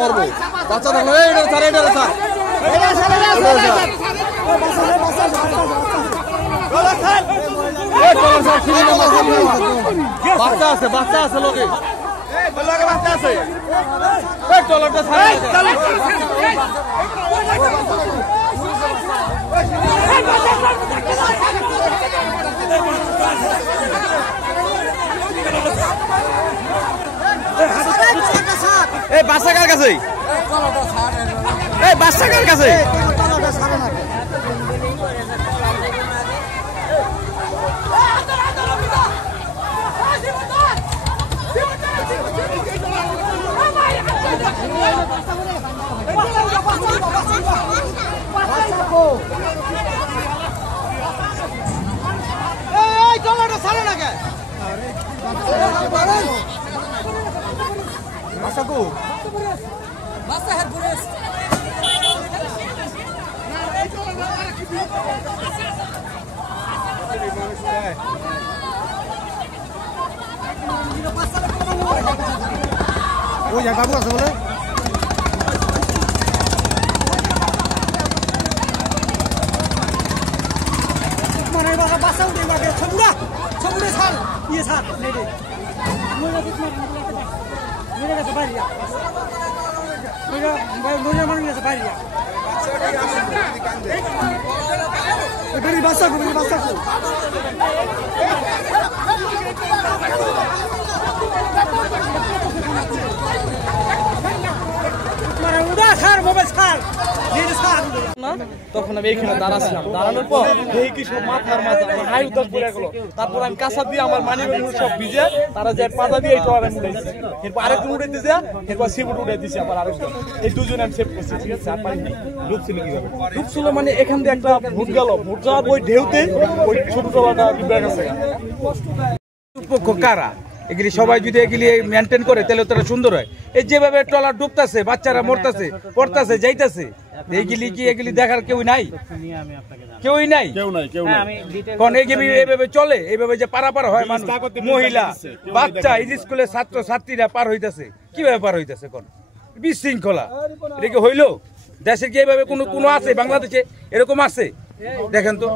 মরবো বাচ্চা থাকলে এটা স্যার এটা স্যার বাচ্চা আছে লোকে বাচ্চা আছে ট্রলারটা এই বাচ্চা কার কাছে এই বাচ্চা কার কাছে ওই বাবু আছে বলে তখন আমি এখানে দাঁড়াচ্ছিলাম, দাঁড়ানোর পর দেখি সব মাথার হাই উদ্ধার পড়ে গেল। তারপর আমি কাঁচা দিয়ে আমার মানি সব ভিজে তারা যে পাতা দিয়ে উঠেছি, এরপর আরেকজন উঠে দিয়েছে, এরপর সিপুট উঠে দিয়েছি আবার আরেকজন। এই দুজন আমি সেভ করছি, ঠিক আছে। ডুবছিল কিভাবে? ডুবছিল মানে এখান দিয়ে একটা ভুট গেল, ভুট যাওয়ার ওই ঢেউতে ওই ছোট টলাটা ডুবে গেছে। কারা এগুলি সবাই যদি এগুলি মেনটেন করে তাহলে তারা সুন্দর হয়। এই যেভাবে ট্রলার ডুবতেছে, বাচ্চারা মরতেছে, পড়তেছে, যাইতেছে, এইগুলি কি এগুলি দেখার কেউ নাই? কেউই নাই। কারণ এইভাবে চলে, এইভাবে যে পারাপার হয় মানুষ, মহিলা, বাচ্চা, এই স্কুলের ছাত্র ছাত্রীরা পার হইতেছে, কিভাবে পার হইতেছে? কোন বিশৃঙ্খলা এটা কি হইলো? দেশের কি এইভাবে কোনো আছে? বাংলাদেশে এরকম আছে? দেখেন তো।